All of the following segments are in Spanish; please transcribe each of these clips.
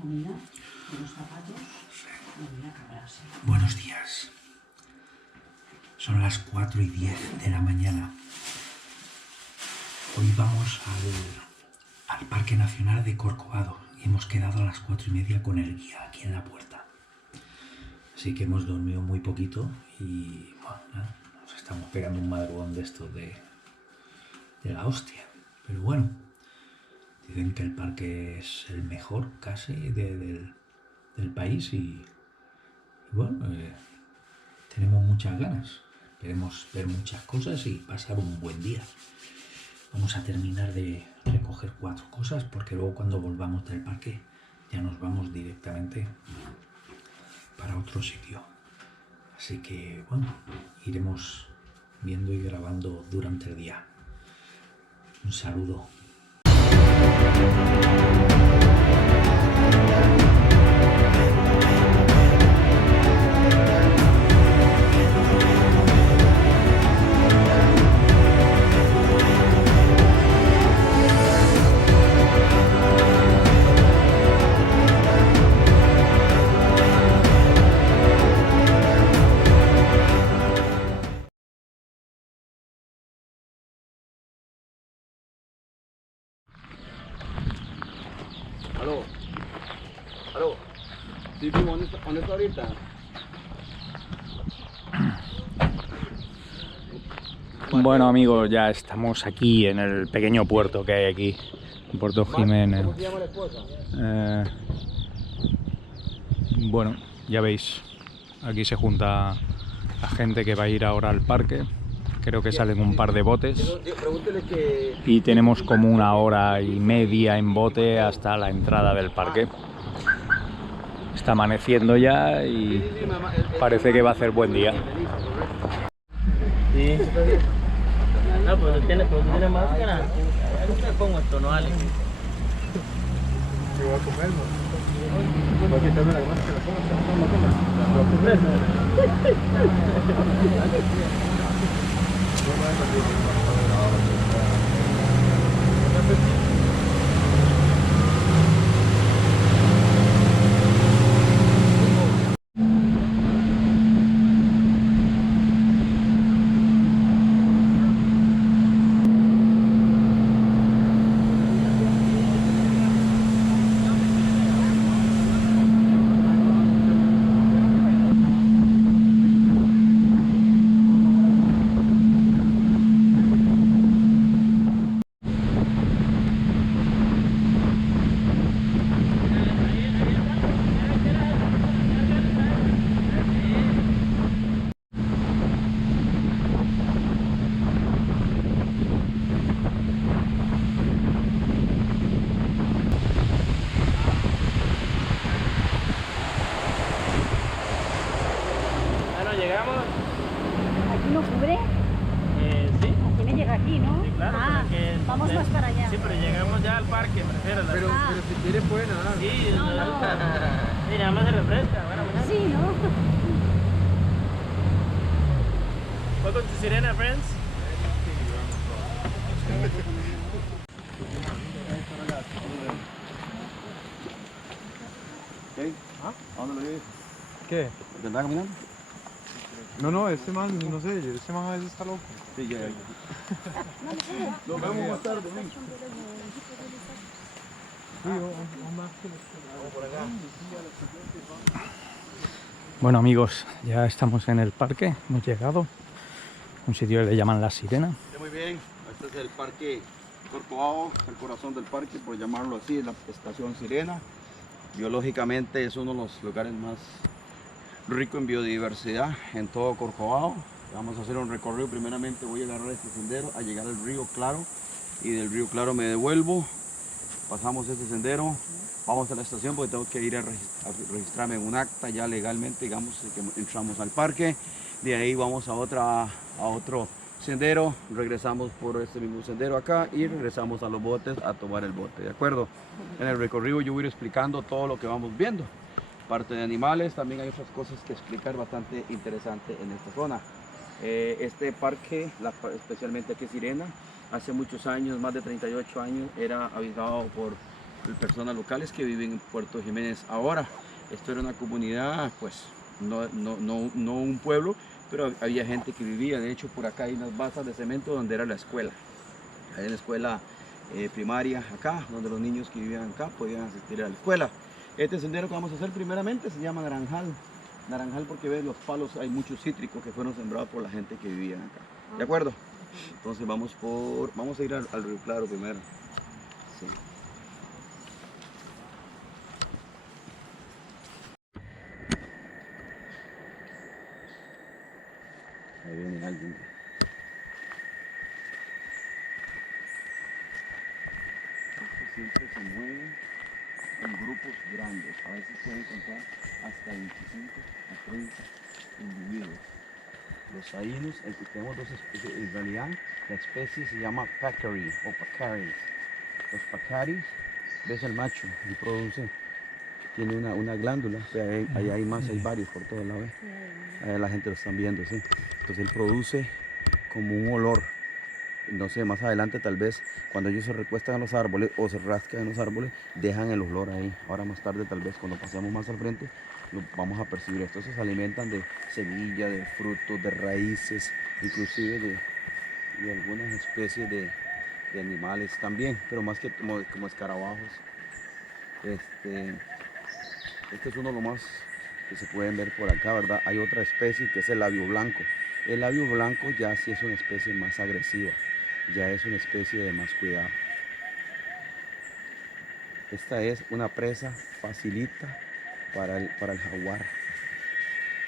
comida, unos zapatos y una cabrasa. Buenos días. Son las 4:10 de la mañana. Hoy vamos al Parque Nacional de Corcovado y hemos quedado a las 4:30 con el guía aquí en la puerta. Así que hemos dormido muy poquito y bueno, nada, nos estamos pegando un madrugón de estos de la hostia. Pero bueno, dicen que el parque es el mejor casi del país y bueno, tenemos muchas ganas. Queremos ver muchas cosas y pasar un buen día. Vamos a terminar de recoger 4 cosas porque luego cuando volvamos del parque ya nos vamos directamente para otro sitio. Así que bueno, iremos viendo y grabando durante el día. Un saludo. Aló. Sí, ¿dónde está ahorita? Bueno amigos, ya estamos aquí en el pequeño puerto que hay aquí, en Puerto Jiménez. ¿Cómo se llama la esposa? Bueno, ya veis, aquí se junta la gente que va a ir ahora al parque. Creo que salen un par de botes Pregúntele que... y tenemos como 1 hora y media en bote hasta la entrada del parque. Está amaneciendo ya y parece que va a hacer buen día. Sí. No, pues tú tienes máscara. Yo te pongo esto, no vale. Yo voy a comer, ¿no? Voy a quitarme la máscara. Bueno, llegamos. ¿Aquí no cubre? Sí. Aquí me llega aquí, ¿no? Sí, claro. Ah, pero que vamos más para allá. Sí, pero llegamos ya al parque, prefiero. Pero si quiere puede nadar. Sí, No, no. Sí, nada más se refresca. Bueno, Sí, ¿no? welcome to Sirena, friends. ¿Qué? ¿Ah? ¿A dónde lo lleves? ¿Qué? ¿Te andaba caminando? No, este man, no sé, este man a veces está loco. Sí, ya. Nos vemos más tarde, ven. Bueno amigos, ya estamos en el parque, hemos llegado. Un sitio que le llaman La Sirena. Muy bien, este es el parque Corcovado, el corazón del parque, por llamarlo así, la estación Sirena. Biológicamente es uno de los lugares más ricos en biodiversidad en todo Corcovado. Vamos a hacer un recorrido, primeramente voy a agarrar este sendero a llegar al río Claro y del río Claro me devuelvo. Pasamos este sendero, vamos a la estación porque tengo que ir a registrarme en un acta ya legalmente, digamos que entramos al parque. De ahí vamos a otro sendero, regresamos por este mismo sendero acá y regresamos a los botes a tomar el bote, ¿de acuerdo? En el recorrido yo voy a ir explicando todo lo que vamos viendo. Parte de animales, también hay otras cosas que explicar bastante interesante en esta zona. Este parque, especialmente aquí Sirena, hace muchos años, más de 38 años, era habitado por personas locales que viven en Puerto Jiménez ahora. Esto era una comunidad, pues no un pueblo, pero había gente que vivía. De hecho, por acá hay unas basas de cemento donde era la escuela. Hay una escuela primaria acá, donde los niños que vivían acá podían asistir a la escuela. Este sendero que vamos a hacer primeramente se llama Naranjal. Naranjal porque ves los palos, hay muchos cítricos que fueron sembrados por la gente que vivía acá. ¿De acuerdo? Entonces vamos a ir al Río Claro primero. Sí. Ahí viene alguien. Siempre se mueven en grupos grandes. A veces pueden encontrar hasta 25 a 30 individuos. Los taínos, tenemos dos especies. En realidad, la especie se llama peccary o pacaris. Los pacaris, ves el macho y produce, tiene una glándula, o sea, ahí hay más, hay varios por todo lado. Ahí la gente lo están viendo, sí. Entonces él produce como un olor. No sé, más adelante tal vez cuando ellos se recuestan en los árboles o se rascan en los árboles, dejan el olor ahí. Ahora más tarde tal vez cuando pasemos más al frente, lo vamos a percibir. Estos se alimentan de semillas, de frutos, de raíces, inclusive de algunas especies de animales también, pero más que como escarabajos. Este es uno de los más que se pueden ver por acá, ¿verdad? Hay otra especie que es el labio blanco. El labio blanco ya sí es una especie más agresiva, ya es una especie de más cuidado. Esta es una presa facilita para el jaguar.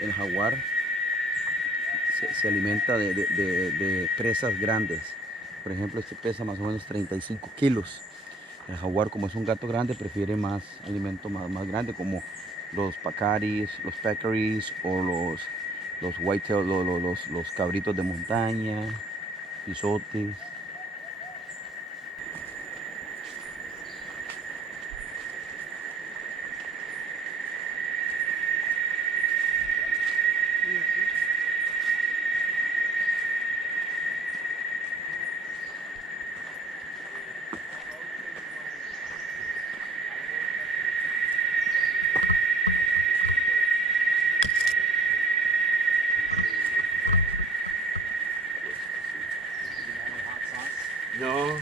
El jaguar se alimenta de presas grandes. Por ejemplo, este pesa más o menos 35 kilos. El jaguar, como es un gato grande, prefiere más alimento más grande, como los pacaris, los peccaries o los whitetail, los cabritos de montaña, pisotes. No.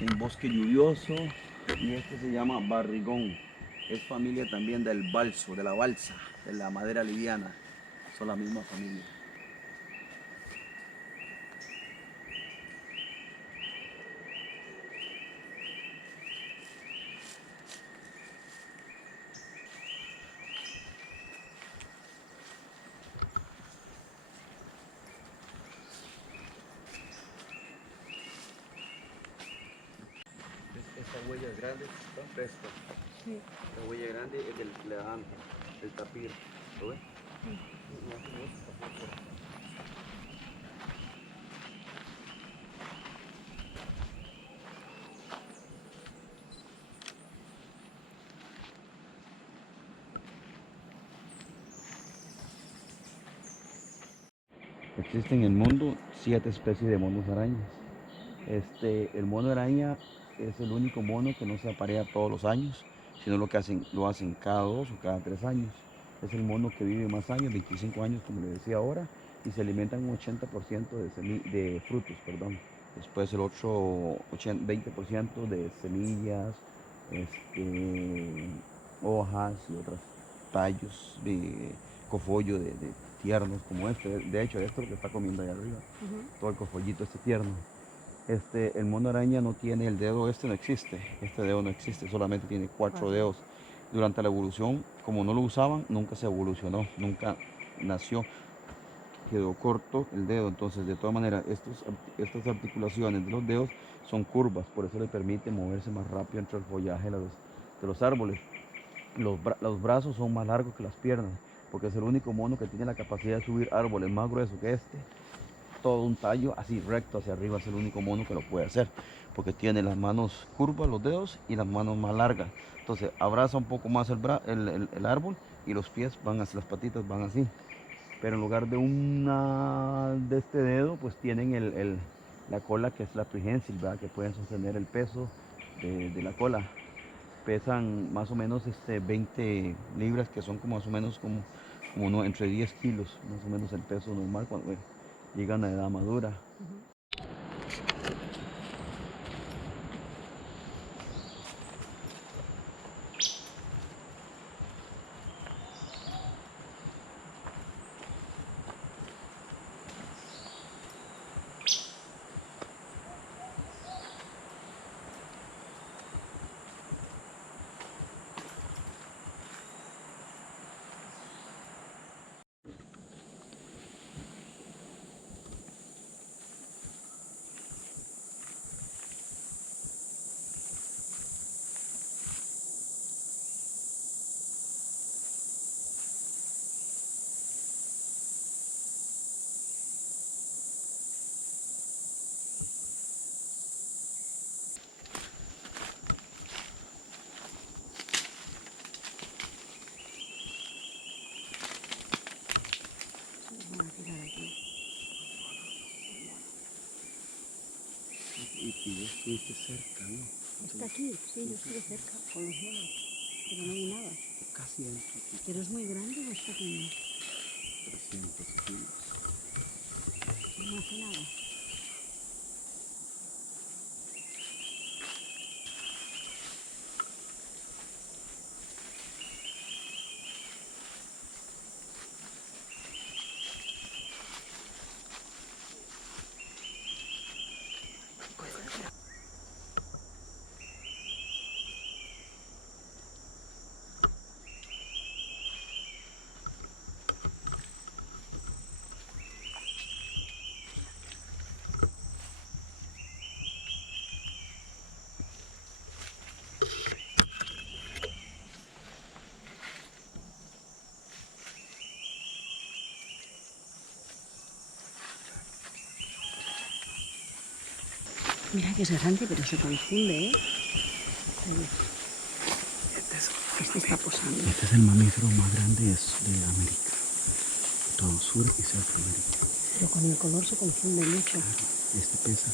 Un bosque lluvioso y este se llama barrigón. Es familia también del balso, de la balsa, de la madera liviana. Son la misma familia. Estas huellas grandes son frescas. Sí. La huella grande es del levante, del tapir. ¿Lo ves? Sí. Existen en el mundo 7 especies de monos arañas. El mono araña es el único mono que no se aparea todos los años, sino lo hacen cada 2 o cada 3 años. Es el mono que vive más años, 25 años como le decía ahora, y se alimentan un 80% de frutos, perdón. Después el otro 20% de semillas, hojas y otros tallos de cogollo de tiernos como este. De hecho, esto es lo que está comiendo allá arriba. Todo el cogollito este tierno. El mono araña no tiene el dedo, no existe. Este dedo no existe, solamente tiene 4 dedos. durante la evolución, como no lo usaban, nunca se evolucionó, nunca nació, quedó corto el dedo. Entonces, de todas maneras, estas articulaciones de los dedos son curvas, por eso le permite moverse más rápido entre el follaje de los árboles. Los brazos son más largos que las piernas, porque es el único mono que tiene la capacidad de subir árboles más gruesos que este. Todo un tallo así recto hacia arriba, es el único mono que lo puede hacer, porque tiene las manos curvas, los dedos, y las manos más largas. Entonces abraza un poco más el árbol, y los pies van hacia las patitas, van así. Pero en lugar de este dedo, pues tienen la cola, que es la prehensile, ¿verdad? Que pueden sostener el peso de la cola. Pesan más o menos 20 libras, que son como más o menos como entre 10 kilos, más o menos el peso normal cuando llegan a edad madura. Y yo estuviste cerca, ¿no? Está aquí, sí, yo estuve cerca con los monos, pero no vi nada. Casi dentro, ¿Pero es muy grande o es pequeño? 300 kilos. No hace nada. Mira que es grande, pero se confunde, ¿eh? Este está posando. Este es el mamífero más grande de América. Todo Sur y Centroamérica. Pero con el color se confunde mucho. Este pesa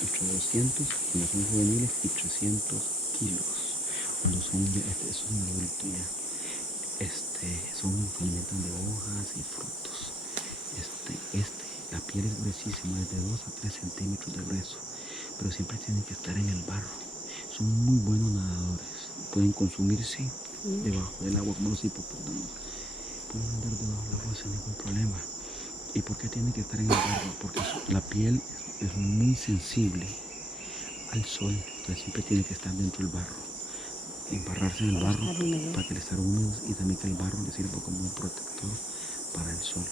entre 200, cuando son juveniles, y 300 kilos. Cuando son ya, este es un adulto ya. Se alimentan de hojas y frutos. La piel es gruesísima, es de 2 a 3 centímetros de grueso, pero siempre tienen que estar en el barro. Son muy buenos nadadores, pueden consumirse debajo del agua como los hipopótamos. Pueden andar debajo del agua sin ningún problema. ¿Y por qué tienen que estar en el barro? Porque la piel es muy sensible al sol, entonces siempre tiene que estar dentro del barro. Embarrarse en el barro para que estar húmedos, y también que el barro les sirva como un protector para el sol.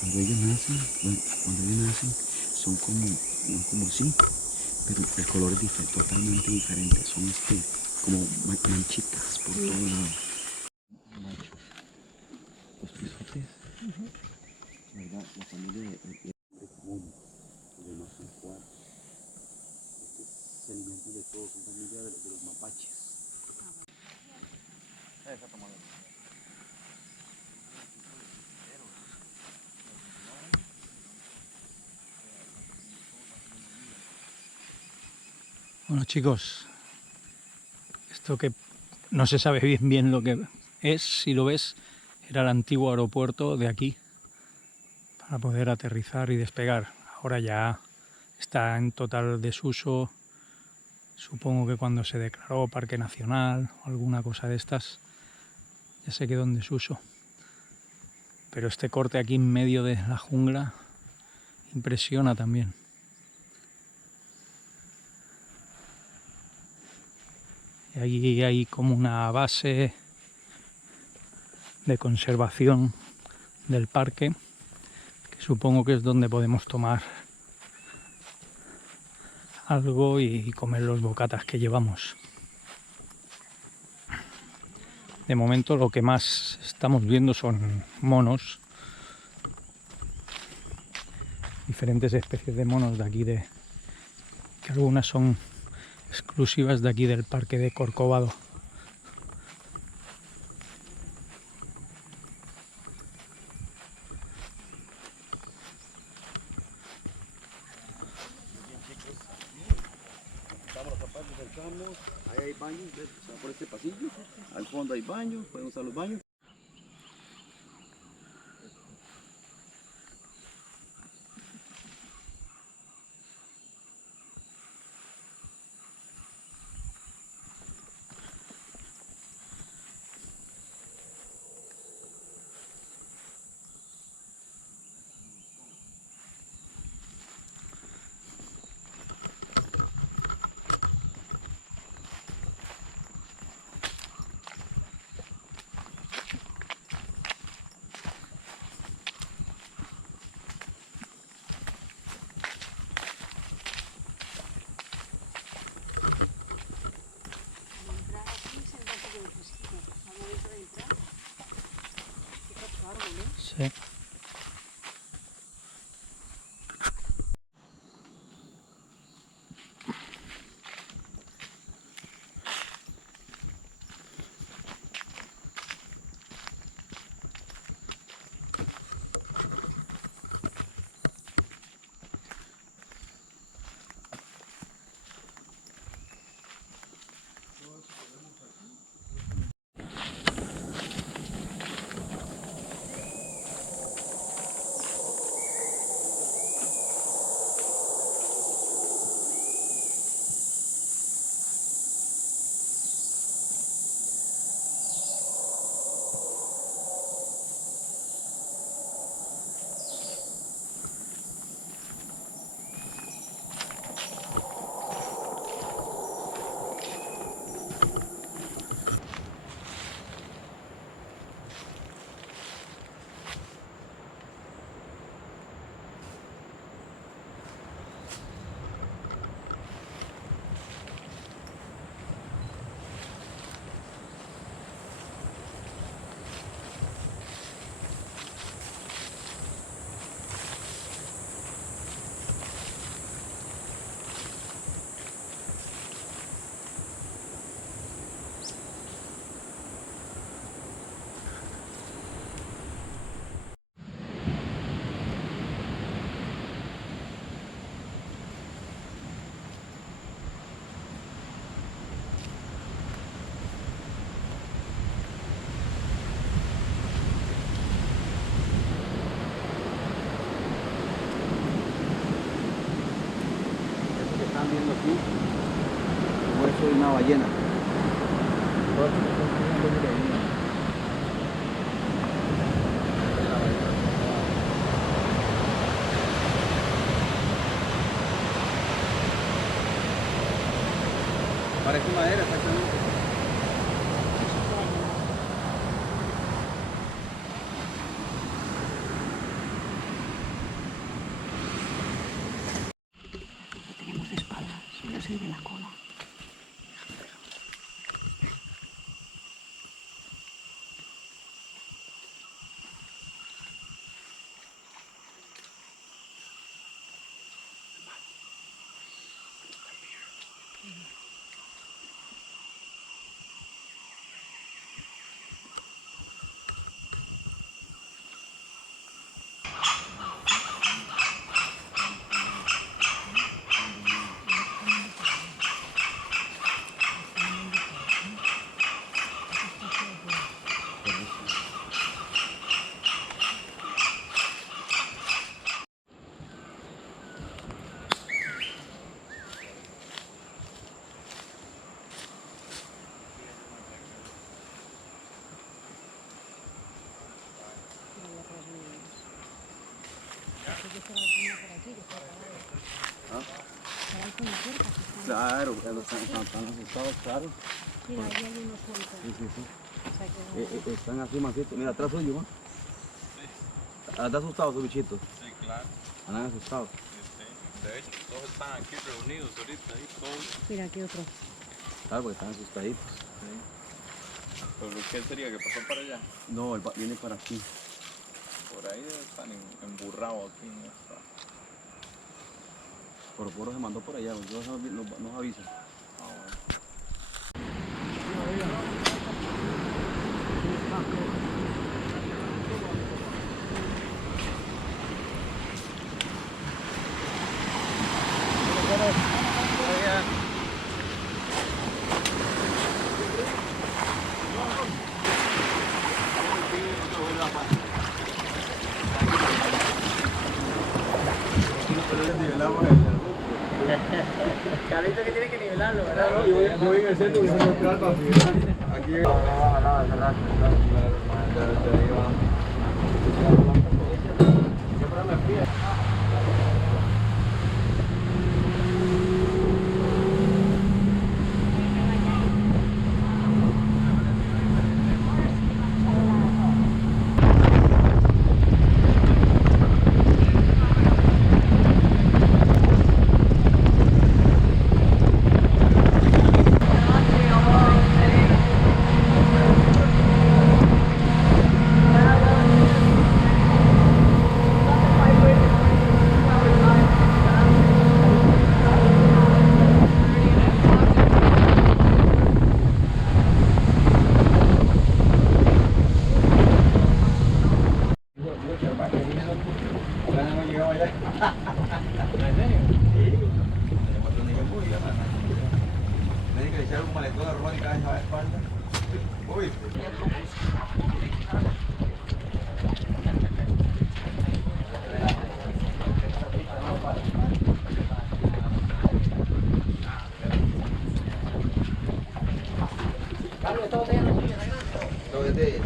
Cuando ellos nacen, son como así, pero el color es totalmente diferente, son como manchitas por todo lado. Macho, los pisotes, ¿verdad? La familia de común, de los sanjuanes, se alimentan de todo, son familia de los mapaches. Bueno, chicos, esto que no se sabe bien lo que es, si lo ves, era el antiguo aeropuerto de aquí para poder aterrizar y despegar. Ahora ya está en total desuso. Supongo que cuando se declaró Parque Nacional o alguna cosa de estas, ya se quedó en desuso. Pero este corte aquí en medio de la jungla impresiona también. Y allí hay como una base de conservación del parque, que supongo que es donde podemos tomar algo y comer los bocatas que llevamos. De momento lo que más estamos viendo son monos, diferentes especies de monos de aquí, que algunas son exclusivas de aquí del parque de Corcovado. Estamos los zapatos, acercamos, ahí hay baños, ¿ves? O sea, por este pasillo, al fondo hay baños, pueden usar los baños. Sí. Están viendo aquí el hueso de una ballena. Parece madera exactamente. Lo tenemos de espaldas, yo soy de la cola. Claro, están asustados, claro. Mira, ahí hay unos sueltos. Sí, sí, sí. O sea que Están así macitos. Mira, atrás suyo, ¿no? ¿Andan asustados sus bichitos? Sí, claro. Andan asustados. De hecho, todos están aquí reunidos ahorita, ahí todos. mira aquí otro. Claro, porque están asustaditos. ¿Pero qué sería que pasó para allá? No, viene para aquí. Por ahí están emburrados aquí en esta. Por se mandó por allá, pues, nos avisa. Ah, bueno. Carlito que tiene que nivelarlo, ¿verdad? Yo voy en el centro y voy a esperar para fijar. Aquí. Me dice que le echaron un maletón de ropa y cada vez a la espalda. Uy. Todo es de